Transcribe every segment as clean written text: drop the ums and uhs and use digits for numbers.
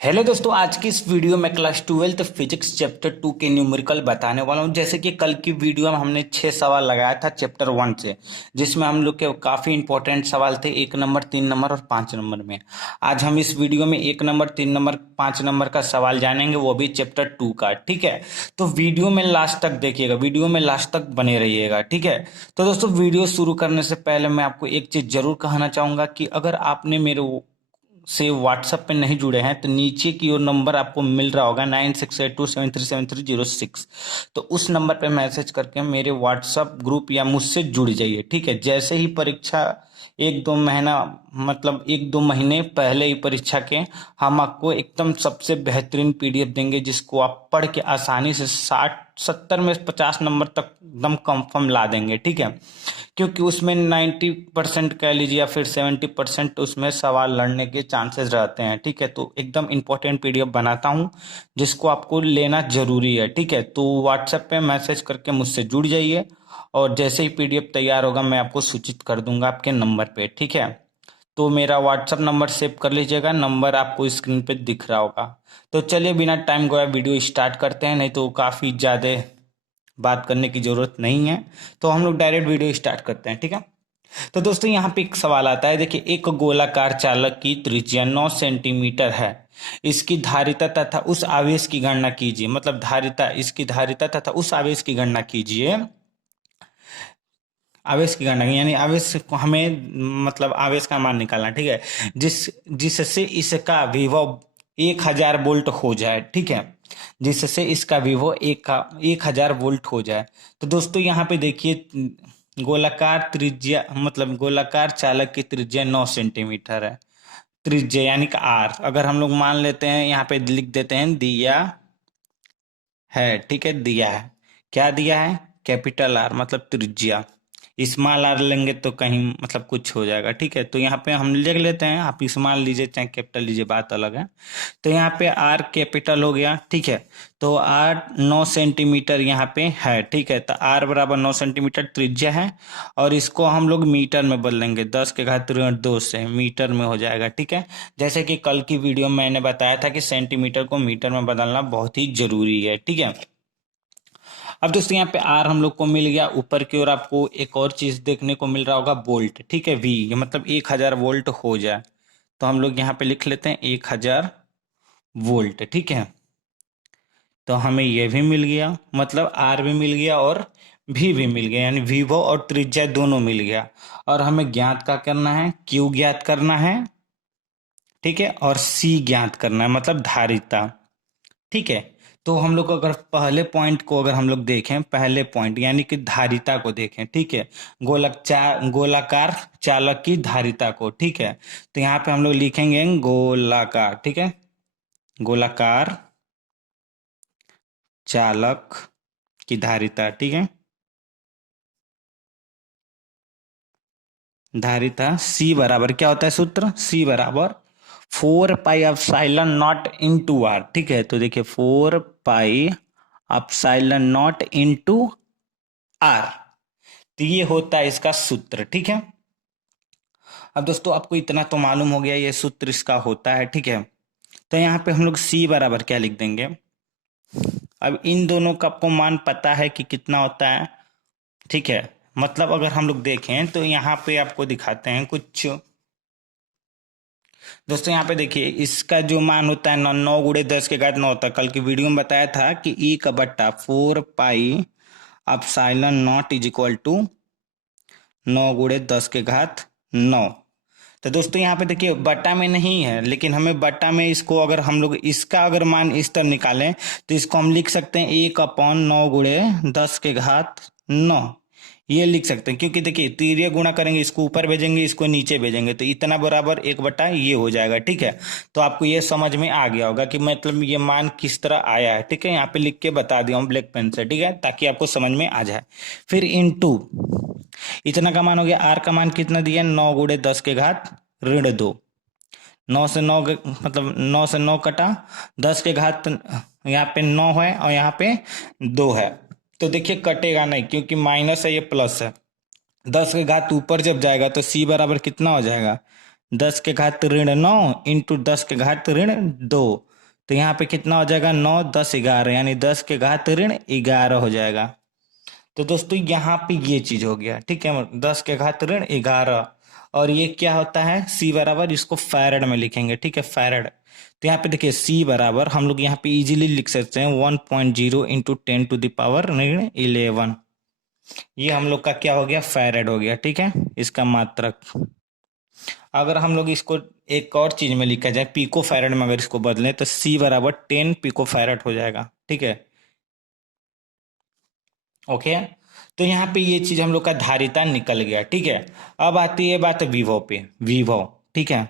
Hello दोस्तों, आज की इस वीडियो में क्लास 12th फिजिक्स चैप्टर 2 के न्यूमेरिकल बताने वाला हूं। जैसे कि कल की वीडियो में हमने 6 सवाल लगाया था चैप्टर 1 से, जिसमें हम लोग के काफ़ी इंपॉर्टेंट सवाल थे 1 नंबर, 3 नंबर और 5 नंबर में। आज हम इस वीडियो में 1 नंबर, 3 नंबर, 5 नंबर का सवाल जानेंगे, वो भी चैप्टर 2 का। ठीक है, तो वीडियो में लास्ट तक देखिएगा, वीडियो में लास्ट तक बने रहिएगा। ठीक है, तो दोस्तों वीडियो शुरू करने से पहले मैं आपको एक चीज़ जरूर कहना चाहूँगा कि अगर आपने मेरे से व्हाट्सएप पे नहीं जुड़े हैं तो नीचे की ओर नंबर आपको मिल रहा होगा 9682737306। तो उस नंबर पे मैसेज करके मेरे व्हाट्सएप ग्रुप या मुझसे जुड़ जाइए। ठीक है, जैसे ही परीक्षा एक दो महीना मतलब एक दो महीने पहले ही परीक्षा के हम आपको एकदम सबसे बेहतरीन पीडीएफ देंगे, जिसको आप पढ़ के आसानी से 60 70 में 50 नंबर तक एकदम कंफर्म ला देंगे। ठीक है, क्योंकि उसमें 90% कह लीजिए या फिर 70% उसमें सवाल लड़ने के चांसेस रहते हैं। ठीक है, तो एकदम इंपॉर्टेंट पीडीएफ बनाता हूँ जिसको आपको लेना जरूरी है। ठीक है, तो व्हाट्सएप पे मैसेज करके मुझसे जुड़ जाइए और जैसे ही पीडीएफ तैयार होगा मैं आपको सूचित कर दूंगा आपके नंबर पे। ठीक है, तो मेरा व्हाट्सएप नंबर सेव कर लीजिएगा, नंबर आपको स्क्रीन पे दिख रहा होगा। तो चलिए बिना टाइम गवाए वीडियो स्टार्ट करते हैं, नहीं तो काफ़ी ज़्यादा बात करने की जरूरत नहीं है। तो हम लोग डायरेक्ट वीडियो स्टार्ट करते हैं। ठीक है, तो दोस्तों यहाँ पे एक सवाल आता है। देखिए, एक गोलाकार चालक की त्रिज्या 9 सेंटीमीटर है, इसकी धारिता तथा उस आवेश की गणना कीजिए। मतलब धारिता, इसकी धारिता तथा उस आवेश की गणना कीजिए। आवेश की गणना यानी आवेश को हमें मतलब आवेश का मान निकालना। ठीक है, जिससे इसका विभव 1000 वोल्ट हो जाए। ठीक है, जिससे इसका विभव 1000 वोल्ट हो जाए। तो दोस्तों यहाँ पे देखिए, गोलाकार त्रिज्या मतलब गोलाकार चालक की त्रिज्या 9 सेंटीमीटर है। त्रिज्या यानी कि आर अगर हम लोग मान लेते हैं, यहाँ पे लिख देते हैं दिया है। ठीक है, दिया है, क्या दिया है? कैपिटल आर मतलब त्रिज्या। स्मॉल आर लेंगे तो कहीं मतलब कुछ हो जाएगा। ठीक है, तो यहाँ पे हम लिख लेते हैं, आप स्मॉल लीजिए चाहे कैपिटल लीजिए, बात अलग है। तो यहाँ पे आर कैपिटल हो गया। ठीक है, तो आर 9 सेंटीमीटर यहाँ पे है। ठीक है, तो आर बराबर 9 सेंटीमीटर त्रिज्या है और इसको हम लोग मीटर में बदलेंगे, 10⁻² से मीटर में हो जाएगा। ठीक है, जैसे कि कल की वीडियो में मैंने बताया था कि सेंटीमीटर को मीटर में बदलना बहुत ही जरूरी है। ठीक है, अब दोस्तों यहाँ पे आर हम लोग को मिल गया। ऊपर की ओर आपको एक और चीज देखने को मिल रहा होगा, वोल्ट। ठीक है, वी मतलब 1000 वोल्ट हो जाए तो हम लोग यहाँ पे लिख लेते हैं 1000 वोल्ट। ठीक है, तो हमें ये भी मिल गया, मतलब आर भी मिल गया और भी मिल गया, यानी विभव और त्रिज्या दोनों मिल गया। और हमें ज्ञात क्या करना है? क्यू ज्ञात करना है। ठीक है, और सी ज्ञात करना है, मतलब धारिता। ठीक है, तो हम लोग अगर पहले पॉइंट को अगर हम लोग देखें, पहले पॉइंट यानी कि धारिता को देखें। ठीक है, गोलाकार चालक की धारिता को। ठीक है, तो यहाँ पे हम लोग लिखेंगे गोलाकार। ठीक है, गोलाकार चालक की धारिता। ठीक है, धारिता सी बराबर क्या होता है? सूत्र सी बराबर 4 pi epsilon not into R. ठीक है, तो देखिए 4 pi epsilon not into R, तो ये होता है इसका सूत्र। ठीक है, अब दोस्तों आपको इतना तो मालूम हो गया ये सूत्र इसका होता है। ठीक है, तो यहाँ पे हम लोग सी बराबर क्या लिख देंगे? अब इन दोनों का आपको मान पता है कि कितना होता है। ठीक है, मतलब अगर हम लोग देखें तो यहाँ पे आपको दिखाते हैं कुछ। दोस्तों यहाँ पे देखिए, इसका जो मान होता है 9 × 10⁻⁹ होता है। कल की वीडियो में बताया था कि ई का बट्टा 4 pi epsilon not is equal to 9 × 10⁻⁹। तो दोस्तों यहाँ पे देखिए बट्टा में नहीं है, लेकिन हमें बट्टा में इसको अगर हम लोग इसका अगर मान इस तरह निकालें तो इसको हम लिख सकते हैं 1/9 × 10⁻⁹। ये लिख सकते हैं, क्योंकि देखिए तीर्य गुणा करेंगे, इसको ऊपर भेजेंगे इसको नीचे भेजेंगे, तो इतना बराबर 1 बटा ये हो जाएगा। ठीक है, तो आपको ये समझ में आ गया होगा कि मतलब ये मान किस तरह आया है। ठीक है, यहाँ पे लिख के बता दिया हूँ ब्लैक पेन से। ठीक है, ताकि आपको समझ में आ जाए। फिर इंटू इतना का मान हो गया, आर का मान कितना दिया? 9 × 10⁻⁻²। 9 से 9 मतलब 9 से 9 कटा, 10 के घात यहाँ पे 9 है और यहाँ पे 2 है, तो देखिए कटेगा नहीं क्योंकि माइनस है, ये प्लस है। 10 के घात ऊपर जब जाएगा तो सी बराबर कितना हो जाएगा? 10 के घात ऋण 9 इंटू 10 के घात ऋण 2, तो यहाँ पे कितना हो जाएगा, 9 10 11, यानी 10 के घात ऋण 11 हो जाएगा। तो दोस्तों यहाँ पे ये चीज हो गया, ठीक है, 10 के घात ऋण 11। और ये क्या होता है, सी बराबर, इसको फैरड में लिखेंगे, ठीक है, फैरड। तो यहाँ पे देखिए सी बराबर हम लोग यहाँ पे इजीली लिख सकते हैं 1.0 इंटू 10⁻11। ये हम लोग का क्या हो गया, फैरड हो गया, ठीक है, इसका मात्रक। अगर हम लोग इसको एक और चीज में लिखा जाए, पिको फैरड में अगर इसको बदलें, तो सी बराबर 10 पिको फैरड हो जाएगा, ठीक है, ओके। तो यहाँ पे ये चीज हम लोग का धारिता निकल गया, ठीक है। अब आती है बात विभव पे, विभव, ठीक है,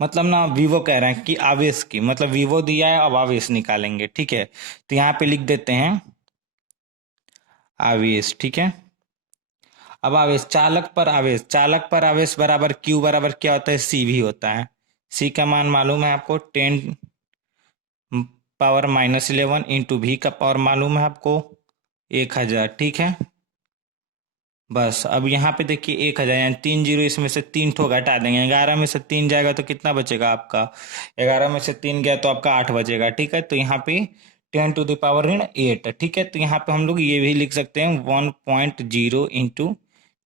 मतलब ना विभव कह रहे हैं कि आवेश की, मतलब विभव दिया है, अब आवेश निकालेंगे, ठीक है। तो यहाँ पे लिख देते हैं आवेश, ठीक है। अब आवेश, चालक पर आवेश बराबर क्यू बराबर क्या होता है, सी भी होता है। सी का मान मालूम है आपको, 10⁻11 इंटू भी का पावर मालूम है आपको 1000, ठीक है। बस अब यहाँ पे देखिए 1000, यानी 3 जीरो, इसमें से 3 ठो घटा देंगे, 11 में से 3 जाएगा तो कितना बचेगा आपका, 11 में से 3 गया तो आपका 8 बचेगा, ठीक है। तो यहाँ पे 10⁻8, ठीक है। तो यहाँ पे हम लोग ये भी लिख सकते हैं 1.0 इंटू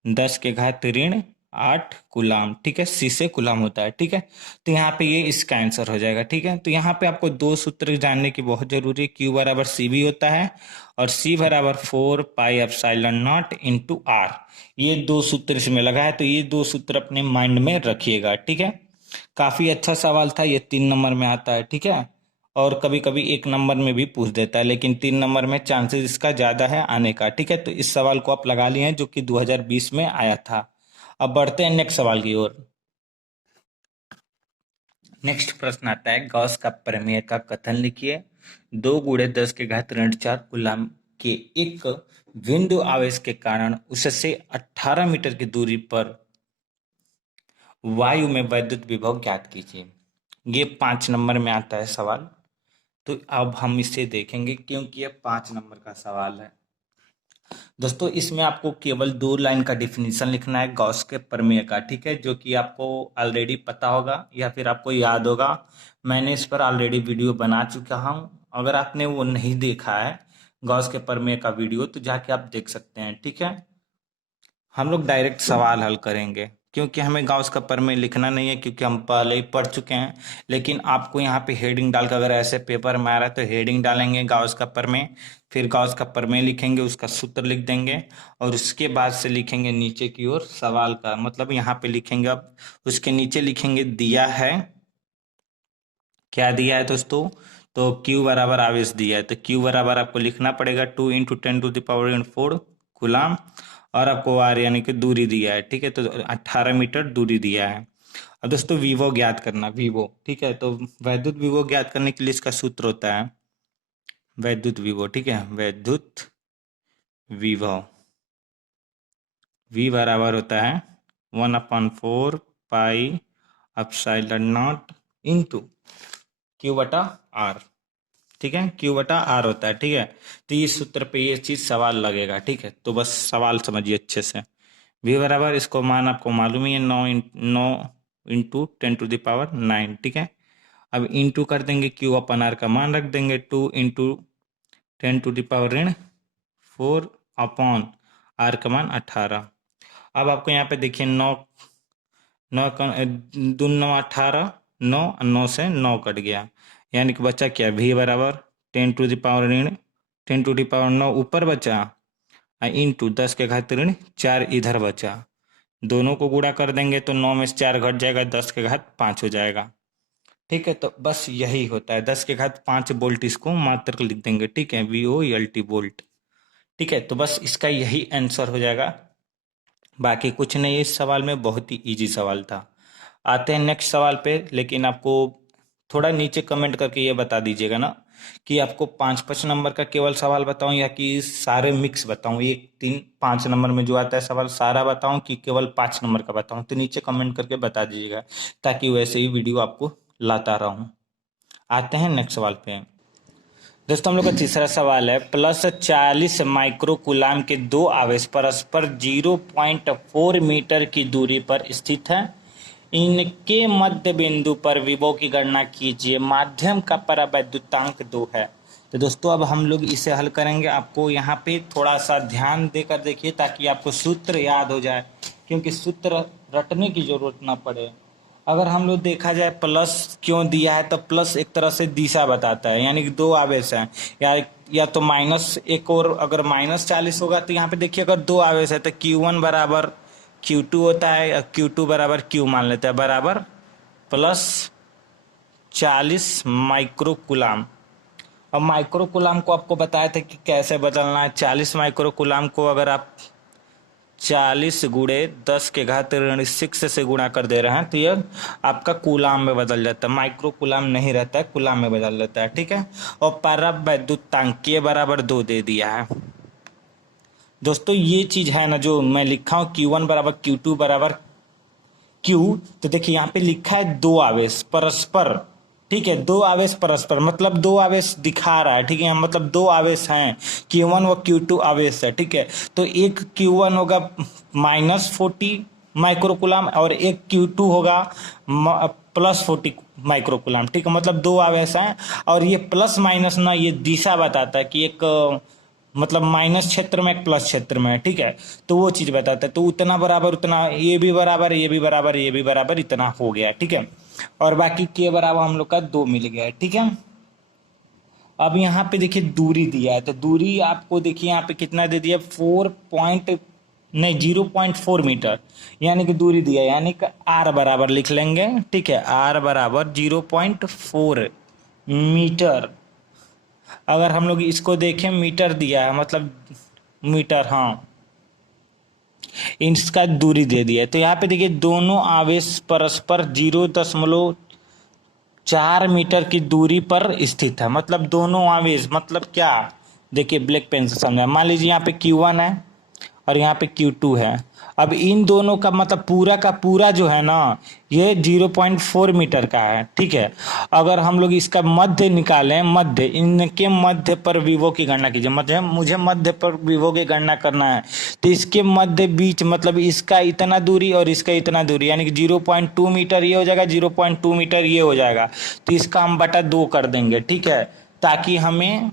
10 के घात ऋण 8 गुलाम, ठीक है, सी से गुलाम होता है, ठीक है। तो यहाँ पे ये इसका आंसर हो जाएगा, ठीक है। तो यहाँ पे आपको दो सूत्र जानने की बहुत जरूरी है, क्यू बराबर सी भी होता है और सी बराबर 4πε0 इंटू आर। ये दो सूत्र इसमें लगा है, तो ये दो सूत्र अपने माइंड में रखिएगा, ठीक है। काफी अच्छा सवाल था, ये 3 नंबर में आता है, ठीक है। और कभी कभी 1 नंबर में भी पूछ देता है, लेकिन 3 नंबर में चांसेस इसका ज्यादा है आने का, ठीक है। तो इस सवाल को आप लगा लिए हैं, जो कि 2020 में आया था। अब बढ़ते हैं नेक्स्ट सवाल की ओर। नेक्स्ट प्रश्न आता है, गॉस का प्रमेय का कथन लिखिए। 2 × 10 के घात ऋण 4 कूलम के एक बिंदु आवेश के कारण उससे 18 मीटर की दूरी पर वायु में वैद्युत विभव ज्ञात कीजिए। ये 5 नंबर में आता है सवाल। तो अब हम इसे देखेंगे, क्योंकि ये 5 नंबर का सवाल है। दोस्तों इसमें आपको केवल 2 लाइन का डिफिनीशन लिखना है गॉस के प्रमेय का, ठीक है, जो कि आपको ऑलरेडी पता होगा या फिर आपको याद होगा। मैंने इस पर ऑलरेडी वीडियो बना चुका हूं। अगर आपने वो नहीं देखा है गॉस के प्रमेय का वीडियो, तो जाके आप देख सकते हैं, ठीक है। हम लोग डायरेक्ट सवाल हल करेंगे, क्योंकि हमें गॉस का प्रमेय लिखना नहीं है, क्योंकि हम पहले ही पढ़ चुके हैं। लेकिन आपको यहाँ पे हेडिंग डालकर, अगर ऐसे पेपर में आ रहा है तो हेडिंग डालेंगे गॉस का प्रमेय, फिर गॉस का प्रमेय लिखेंगे, उसका सूत्र लिख देंगे, और उसके बाद से लिखेंगे नीचे की ओर सवाल का मतलब यहाँ पे लिखेंगे। अब उसके नीचे लिखेंगे दिया है, क्या दिया है दोस्तों, तो Q बराबर आवेश दिया है, तो Q बराबर आपको लिखना पड़ेगा 2 × 10⁻4 गुलाम, और आपको आर यानी कि दूरी दिया है, ठीक है, तो 18 मीटर दूरी दिया है। अब दोस्तों विभव ज्ञात करना, विभव, ठीक है। तो वैद्युत विभव ज्ञात करने के लिए इसका सूत्र होता है वैद्युत विभव, ठीक है, वैद्युत विभव V बराबर होता है 1/4πε0 इंटू Q/R, ठीक है, Q/R होता है, ठीक है। तो इस सूत्र पे ये चीज सवाल लगेगा, ठीक है। तो बस सवाल समझिए अच्छे से। V बराबर, इसको मान आपको मालूम ही है, 9 इंटू 10⁹, ठीक है। अब इंटू कर देंगे, Q/R का मान रख देंगे 2 × 10⁻4 अपॉन R का मान 18। अब आपको यहाँ पे देखिए 9 9 2 9 18, 9 से 9 कट गया, यानी कि बचा क्या, V बराबर 10⁻9 ऊपर बचा, इंटू 10 के घात ऋण 4 इधर बचा। दोनों को गुणा कर देंगे तो 9 में से 4 घट जाएगा, 10 के घात 5 हो जाएगा, ठीक है। तो बस यही होता है, 10 के घात 5 वोल्ट, इसको मात्रक लिख देंगे, ठीक है, VOLT वोल्ट, ठीक है। तो बस इसका यही आंसर हो जाएगा, बाकी कुछ नहीं। इस सवाल में बहुत ही इजी सवाल था। आते हैं नेक्स्ट सवाल पे, लेकिन आपको थोड़ा नीचे कमेंट करके ये बता दीजिएगा ना कि आपको 5-5 नंबर का केवल सवाल बताऊं या कि सारे मिक्स बताऊं, 1 3 5 नंबर में जो आता है सवाल सारा बताऊं कि केवल 5 नंबर का बताऊं, तो नीचे कमेंट करके बता दीजिएगा, ताकि वैसे ही वीडियो आपको लाता रहूं। आते हैं नेक्स्ट सवाल पे। दोस्तों हम लोग का तीसरा सवाल है, +40 माइक्रो कूलाम के 2 आवेश परस्पर 0.4 मीटर की दूरी पर स्थित है। इनके मध्य बिंदु पर विभव की गणना कीजिए। माध्यम का परावैद्युतांक 2 है। तो दोस्तों अब हम लोग इसे हल करेंगे। आपको यहाँ पे थोड़ा सा ध्यान देकर देखिए ताकि आपको सूत्र याद हो जाए, क्योंकि सूत्र रटने की जरूरत ना पड़े। अगर हम लोग देखा जाए प्लस क्यों दिया है, तो प्लस एक तरह से दिशा बताता है, यानी कि दो आवेश हैं, या तो माइनस एक, और अगर -40 होगा तो यहाँ पे देखिए अगर दो आवेश है तो Q1 बराबर Q2 होता है, या Q2 बराबर Q मान लेते हैं, बराबर +40 माइक्रोकुलाम। अब माइक्रोकुलाम को आपको बताया था कि कैसे बदलना है। 40 माइक्रोकुलाम को अगर आप 40 गुणे 10⁻⁻⁶ से गुणा कर दे रहे हैं तो ये आपका कूलाम में बदल जाता है। माइक्रो कूलाम नहीं रहता है, कूलाम में बदल जाता है, ठीक है। और परावैद्युतांकीय बराबर 2 दे दिया है। दोस्तों ये चीज है ना जो मैं लिखा हूँ Q1 बराबर Q2 बराबर Q, तो देखिए यहाँ पे लिखा है दो आवेश परस्पर, ठीक है, दो आवेश परस्पर मतलब दो आवेश दिखा रहा है, ठीक है, मतलब दो आवेश हैं, Q1 व Q2 आवेश है, ठीक है। तो एक Q1 होगा -40 माइक्रोकुलाम और एक Q2 होगा +40 माइक्रोकुलाम, ठीक है, मतलब दो आवेश हैं। और ये प्लस माइनस ना ये दिशा बताता है कि एक मतलब माइनस क्षेत्र में एक प्लस क्षेत्र में, ठीक है, तो वो चीज बताता है। तो उतना बराबर उतना, ये भी बराबर, ये भी बराबर, ये भी बराबर, इतना हो गया, ठीक है। और बाकी के बराबर हम लोग का 2 मिल गया है, ठीक है। अब यहाँ पे देखिए दूरी दिया है, तो दूरी आपको देखिए यहाँ पे कितना दे दिया, 0.4 मीटर, यानी कि दूरी दिया है, यानी कि R बराबर लिख लेंगे, ठीक है, R बराबर 0.4 मीटर। अगर हम लोग इसको देखें, मीटर दिया है मतलब मीटर, हाँ, इसका दूरी दे दिया है। तो यहाँ पे देखिए दोनों आवेश परस्पर 0.4 मीटर की दूरी पर स्थित है। मतलब दोनों आवेश मतलब क्या, देखिए ब्लैक पेन से समझा। मान लीजिए यहाँ पे Q1 है और यहाँ पे Q2 है। अब इन दोनों का मतलब पूरा का पूरा जो है ना, ये 0.4 मीटर का है, ठीक है। अगर हम लोग इसका मध्य निकालें, मध्य, इनके मध्य पर विभव की गणना कीजिए। मध्य, मुझे मध्य पर विभव की गणना करना है, तो इसके मध्य बीच मतलब इसका इतना दूरी और इसका इतना दूरी, यानी कि 0.2 मीटर ये हो जाएगा, 0.2 मीटर ये हो जाएगा। तो इसका हम बटा 2 कर देंगे, ठीक है, ताकि हमें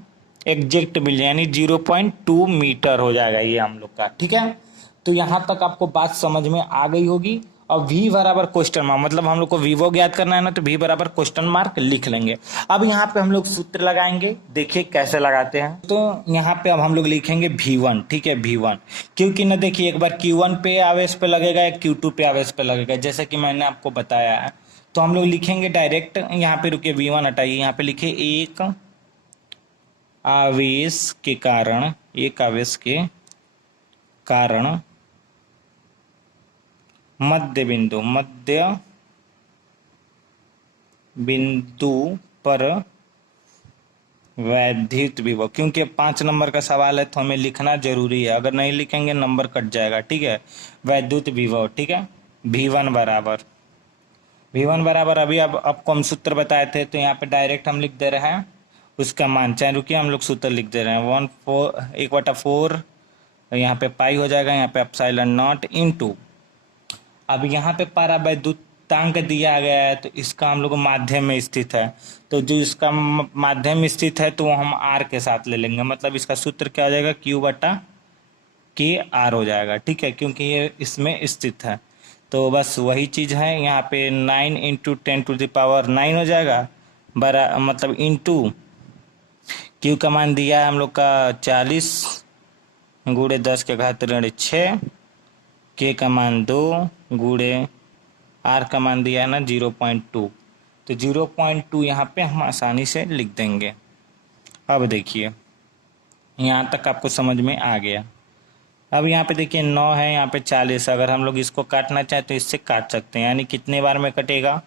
एग्जैक्ट मिल जाए, यानी 0.2 मीटर हो जाएगा ये हम लोग का, ठीक है। तो यहां तक आपको बात समझ में आ गई होगी। और V बराबर क्वेश्चन मार्क, मतलब हम लोग को विभव ज्ञात करना है ना, तो V बराबर क्वेश्चन मार्क लिख लेंगे। अब यहाँ पे हम लोग सूत्र लगाएंगे, देखिए कैसे लगाते हैं। तो यहाँ पे अब हम लोग लिखेंगे V1, ठीक है, V1, क्योंकि ना देखिए एक बार Q1 पे आवेश पे लगेगा, या Q2 पे आवेश पे लगेगा, जैसे कि मैंने आपको बताया है। तो हम लोग लिखेंगे डायरेक्ट, यहाँ पे रुकिए, V1 हटाइए, यहाँ पे लिखे एक आवेश के कारण, एक आवेश के कारण मध्य बिंदु पर वैद्युत विभव, क्योंकि 5 नंबर का सवाल है तो हमें लिखना जरूरी है, अगर नहीं लिखेंगे नंबर कट जाएगा, ठीक है। वैद्युत विभव, ठीक है, V1 बराबर अभी अब आपको हम सूत्र बताए थे, तो यहाँ पे डायरेक्ट हम लिख दे रहे हैं उसका मान, चाहे रुकिए हम लोग सूत्र लिख दे रहे हैं, 1/4, यहाँ पे पाई हो जाएगा, यहाँ पे एप्सिलॉन नॉट इनटू, अब यहाँ पे परावैद्युतांक दिया गया है, तो इसका हम लोग माध्यम में स्थित है, तो जो इसका माध्यम में स्थित है तो वो हम R के साथ ले लेंगे, मतलब इसका सूत्र क्या हो जाएगा, Q/KR हो जाएगा, ठीक है, क्योंकि ये इसमें स्थित है। तो बस वही चीज़ है, यहाँ पे 9 × 10⁹ हो जाएगा, बरा मतलब इंटू Q का मान दिया है हम लोग का 40 गुणे 10⁻⁶, K का मान 2 गुणे R का मान दिया है ना 0.2, तो 0.2 यहाँ पे हम आसानी से लिख देंगे। अब देखिए यहाँ तक आपको समझ में आ गया। अब यहाँ पे देखिए 9 है, यहाँ पे 40, अगर हम लोग इसको काटना चाहें तो इससे काट सकते हैं, यानी कितने बार में कटेगा,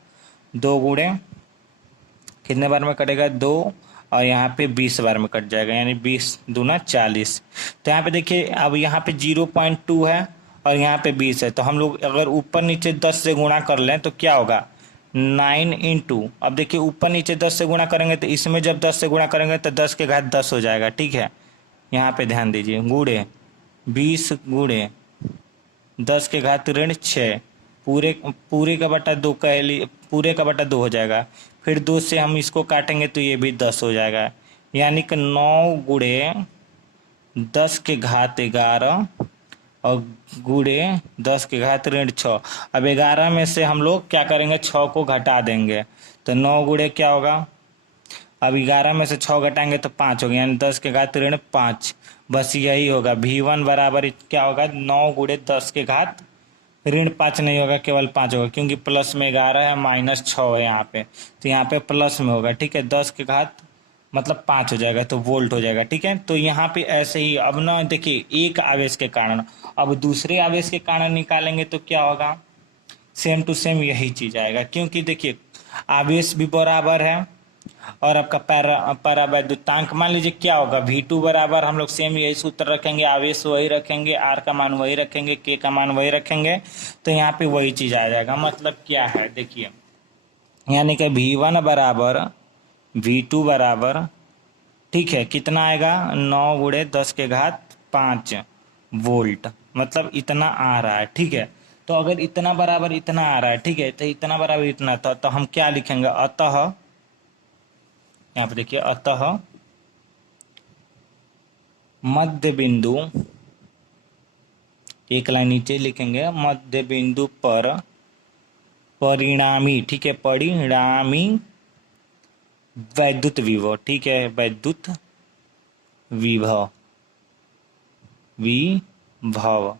2 गुणे कितने बार में कटेगा, 2, और यहाँ पे 20 बार में कट जाएगा, यानी 20 दूना 40। तो यहाँ पे देखिए अब यहाँ पे 0.2 है और यहाँ पे 20 है, तो हम लोग अगर ऊपर नीचे 10 से गुणा कर लें तो क्या होगा, 9 × अब देखिए ऊपर नीचे 10 से गुणा करेंगे तो इसमें जब 10 से गुणा करेंगे तो 10⁻10 हो जाएगा, ठीक है, यहाँ पे ध्यान दीजिए, गुणे 20 गुणे 10⁻6, पूरे पूरे का बटा 2 कह ली, पूरे का बटा 2 हो जाएगा। फिर 2 से हम इसको काटेंगे तो ये भी 10 हो जाएगा, यानी कि 9 गुणे 10 के घात 11 और गुणे 10 के घात ऋण 6। अब 11 में से हम लोग क्या करेंगे, 6 को घटा देंगे, तो 9 गुणे क्या होगा, अब 11 में से 6 घटाएंगे तो 5 होगा, यानी 10 के घात ऋण 5। बस यही होगा, V1 बराबर क्या होगा, 9 गुणे 10 के घात ऋण 5 नहीं होगा, केवल 5 होगा, क्योंकि प्लस में 11 है माइनस 6 है यहाँ पे, तो यहाँ पे प्लस में होगा। ठीक है, 10 के घात मतलब 5 हो जाएगा, तो वोल्ट हो जाएगा। ठीक है, तो यहाँ पे ऐसे ही अब ना देखिए, एक आवेश के कारण अब दूसरे आवेश के कारण निकालेंगे तो क्या होगा, सेम टू सेम यही चीज आएगा, क्योंकि देखिए आवेश भी बराबर है और आपका परावैद्युतांक मान लीजिए क्या होगा, V2 बराबर, हम लोग सेम यही सूत्र रखेंगे, आवेश वही रखेंगे, R का मान वही रखेंगे, K का मान वही रखेंगे, तो यहाँ पे वही चीज आ जाएगा। मतलब क्या है देखिए, यानी कि V1 बराबर V2 बराबर, ठीक है, कितना आएगा, 9 गुणे 10 के घात 5 वोल्ट, मतलब इतना आ रहा है। ठीक है, तो अगर इतना बराबर इतना आ रहा है, ठीक है, तो इतना बराबर इतना था, तो हम क्या लिखेंगे, अतः, यहाँ पे देखिए, अतः मध्य बिंदु, एक लाइन नीचे लिखेंगे, मध्य बिंदु पर परिणामी, ठीक है, परिणामी वैद्युत विभव, ठीक है, वैद्युत विभव, विभव,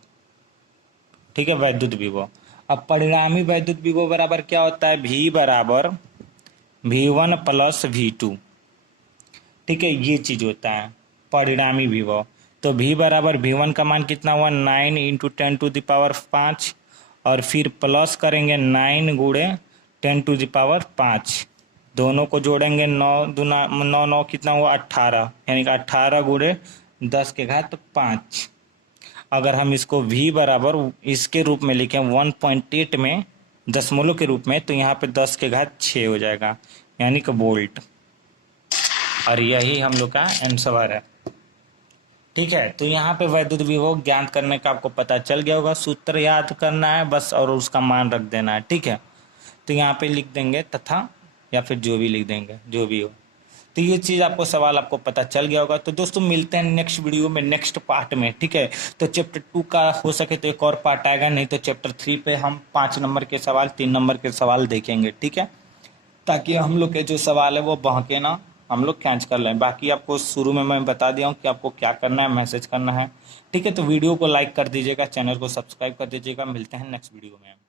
ठीक है, वैद्युत विभव। अब परिणामी वैद्युत विभव बराबर क्या होता है, V बराबर V1 प्लस V2, ठीक है, ये चीज होता है परिणामी विभव। तो V बराबर V1 का मान कितना हुआ, 9 इंटू 10⁵ और फिर प्लस करेंगे 9 गुणे 10⁵, दोनों को जोड़ेंगे, 9 दूना 9 9 कितना हुआ 18, यानी कि 18 गुणे 10 के घात 5। अगर हम इसको V बराबर इसके रूप में लिखें 1.8 में दशमलव के रूप में, तो यहाँ पे 10 के घात 6 हो जाएगा, यानी कि वोल्ट। और यही हम लोग का आंसर है। ठीक है, तो यहाँ पे वैद्युत विभव ज्ञात करने का आपको पता चल गया होगा, सूत्र याद करना है बस और उसका मान रख देना है। ठीक है, तो यहाँ पे लिख देंगे तथा, या फिर जो भी लिख देंगे, जो भी हो। तो ये चीज़ आपको सवाल आपको पता चल गया होगा। तो दोस्तों मिलते हैं नेक्स्ट वीडियो में, नेक्स्ट पार्ट में। ठीक है, तो चैप्टर 2 का हो सके तो एक और पार्ट आएगा, नहीं तो चैप्टर 3 पे हम 5 नंबर के सवाल, 3 नंबर के सवाल देखेंगे। ठीक है, ताकि हम लोग के जो सवाल है वो बहके ना हम लोग कैच कर लें। बाकी आपको शुरू में मैं बता दिया हूँ कि आपको क्या करना है, मैसेज करना है। ठीक है, तो वीडियो को लाइक कर दीजिएगा, चैनल को सब्सक्राइब कर दीजिएगा। मिलते हैं नेक्स्ट वीडियो में।